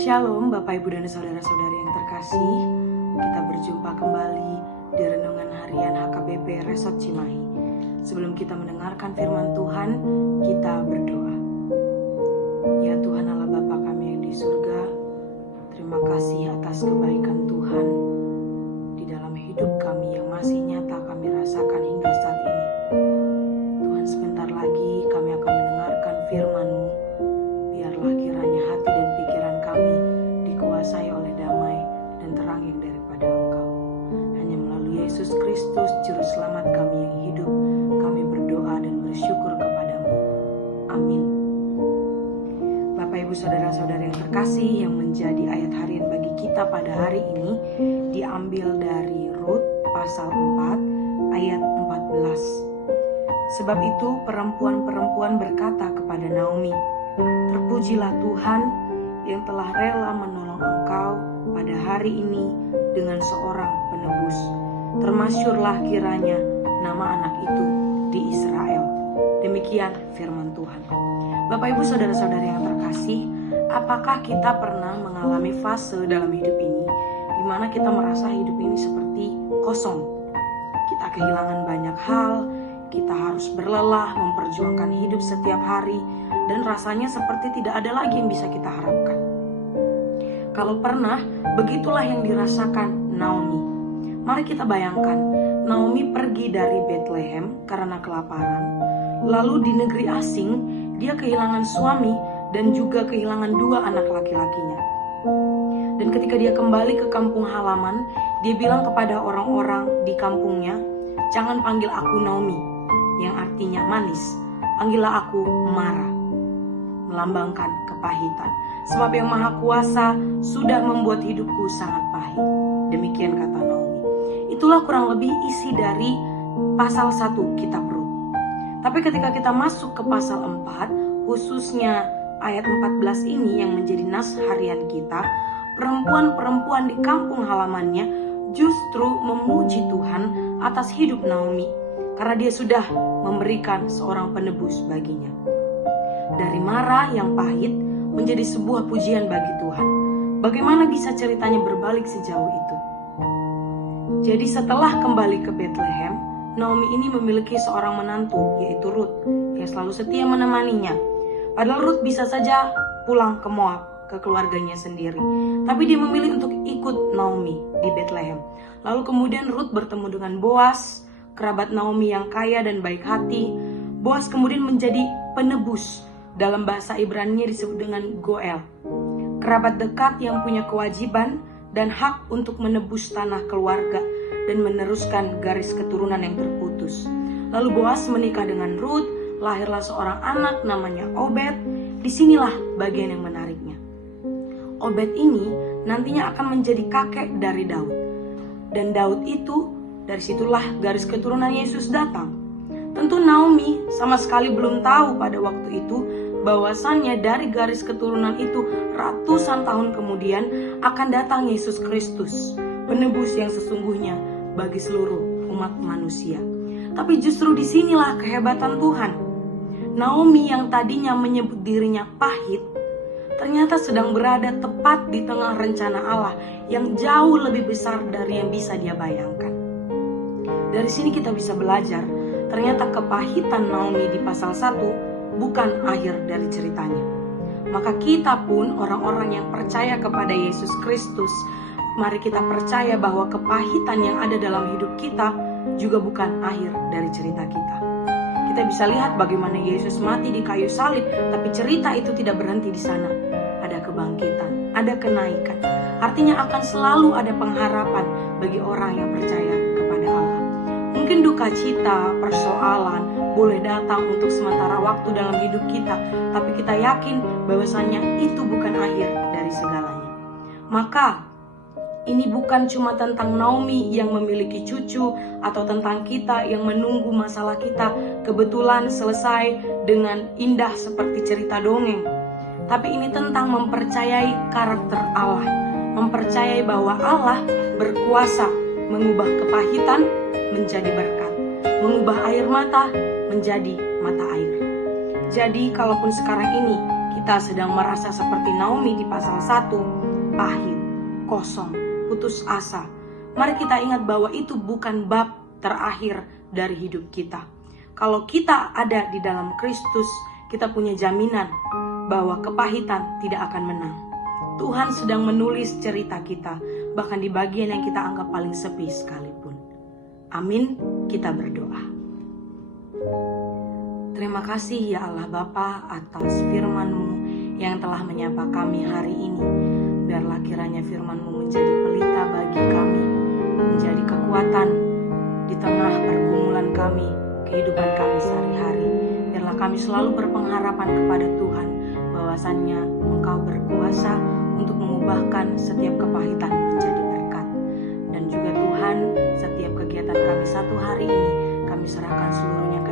Shalom Bapak Ibu dan Saudara-saudari yang terkasih. Kita berjumpa kembali di Renungan Harian HKBP Resort Cimahi. Sebelum kita mendengarkan firman Tuhan, kita berdoa. Ya Tuhan Allah Bapa kami yang di surga, terima kasih atas kebaikan Tuhan di dalam hidup kami yang masih nyata kami rasakan hingga saat ini. Tuhan, sebentar lagi kami akan mendengarkan firman-Mu. Biarlah kiranya hati dan pikiran kami dikuasai oleh damai dan terang yang daripada Engkau. Hanya melalui Yesus Kristus, Juru Selamat kami yang hidup, kami berdoa dan bersyukur kepadamu. Amin. Bapak Ibu Saudara-saudara yang terkasih, yang menjadi ayat harian bagi kita pada hari ini diambil dari Rut pasal 4 ayat 14. Sebab itu perempuan-perempuan berkata kepada Naomi, "Terpujilah Tuhan yang telah rela menolong engkau pada hari ini dengan seorang penebus. Termasyurlah kiranya nama anak itu di Israel." Demikian firman Tuhan. Bapak Ibu Saudara-saudara yang terkasih, apakah kita pernah mengalami fase dalam hidup ini di mana kita merasa hidup ini seperti kosong? Kita kehilangan banyak hal, kita harus berlelah memperjuangkan hidup setiap hari, dan rasanya seperti tidak ada lagi yang bisa kita harapkan. Kalau pernah, begitulah yang dirasakan Naomi. Mari kita bayangkan, Naomi pergi dari Bethlehem karena kelaparan. Lalu di negeri asing, dia kehilangan suami dan juga kehilangan 2 anak laki-lakinya. Dan ketika dia kembali ke kampung halaman, dia bilang kepada orang-orang di kampungnya, "Jangan panggil aku Naomi," yang artinya manis. "Panggillah aku Mara," melambangkan kepahitan. Sebab yang Maha Kuasa sudah membuat hidupku sangat pahit. Demikian kata Naomi. Itulah kurang lebih isi dari pasal 1 kitab Rut. Tapi ketika kita masuk ke pasal 4, khususnya ayat 14 ini yang menjadi nas harian kita, perempuan-perempuan di kampung halamannya justru memuji Tuhan atas hidup Naomi, karena dia sudah memberikan seorang penebus baginya. Dari Mara yang pahit menjadi sebuah pujian bagi Tuhan. Bagaimana bisa ceritanya berbalik sejauh itu? Jadi setelah kembali ke Bethlehem, Naomi ini memiliki seorang menantu, yaitu Rut, yang selalu setia menemaninya. Padahal Rut bisa saja pulang ke Moab, ke keluarganya sendiri. Tapi dia memilih untuk ikut Naomi di Bethlehem. Lalu kemudian Rut bertemu dengan Boas, kerabat Naomi yang kaya dan baik hati. Boas kemudian menjadi penebus. Dalam bahasa Ibrani disebut dengan Goel. Kerabat dekat yang punya kewajiban dan hak untuk menebus tanah keluarga dan meneruskan garis keturunan yang terputus. Lalu Boas menikah dengan Rut, lahirlah seorang anak namanya Obed. Disinilah bagian yang menariknya. Obed ini nantinya akan menjadi kakek dari Daud. Dan Daud itu, dari situlah garis keturunan Yesus datang. Tentu Naomi sama sekali belum tahu pada waktu itu bahwasannya dari garis keturunan itu ratusan tahun kemudian akan datang Yesus Kristus, penebus yang sesungguhnya bagi seluruh umat manusia. Tapi justru disinilah kehebatan Tuhan. Naomi yang tadinya menyebut dirinya pahit, ternyata sedang berada tepat di tengah rencana Allah yang jauh lebih besar dari yang bisa dia bayangkan. Dari sini kita bisa belajar, ternyata kepahitan Naomi di pasal 1 bukan akhir dari ceritanya. Maka kita pun orang-orang yang percaya kepada Yesus Kristus, mari kita percaya bahwa kepahitan yang ada dalam hidup kita juga bukan akhir dari cerita kita. Kita bisa lihat bagaimana Yesus mati di kayu salib, tapi cerita itu tidak berhenti di sana. Ada kebangkitan, ada kenaikan. Artinya akan selalu ada pengharapan bagi orang yang percaya kepada Allah. Mungkin duka cita, persoalan boleh datang untuk sementara waktu dalam hidup kita, tapi kita yakin bahwasannya itu bukan akhir dari segalanya. Maka ini bukan cuma tentang Naomi yang memiliki cucu atau tentang kita yang menunggu masalah kita kebetulan selesai dengan indah seperti cerita dongeng. Tapi ini tentang mempercayai karakter Allah, mempercayai bahwa Allah berkuasa mengubah kepahitan menjadi berkat, mengubah air mata menjadi mata air. Jadi kalaupun sekarang ini kita sedang merasa seperti Naomi di pasal 1, pahit, kosong, putus asa, mari kita ingat bahwa itu bukan bab terakhir dari hidup kita. Kalau kita ada di dalam Kristus, kita punya jaminan bahwa kepahitan tidak akan menang. Tuhan sedang menulis cerita kita, bahkan di bagian yang kita anggap paling sepi sekalipun. Amin, kita berdoa. Terima kasih ya Allah Bapa atas firman-Mu yang telah menyapa kami hari ini. Biarlah kiranya firman-Mu menjadi pelita bagi kami, menjadi kekuatan di tengah pergumulan kami, kehidupan kami sehari-hari. Biarlah kami selalu berpengharapan kepada Tuhan, bahwasannya Engkau berkuasa untuk mengubahkan setiap kepahitan menjadi berkat. Dan juga Tuhan, setiap kegiatan kami satu hari ini, kami serahkan seluruhnya ke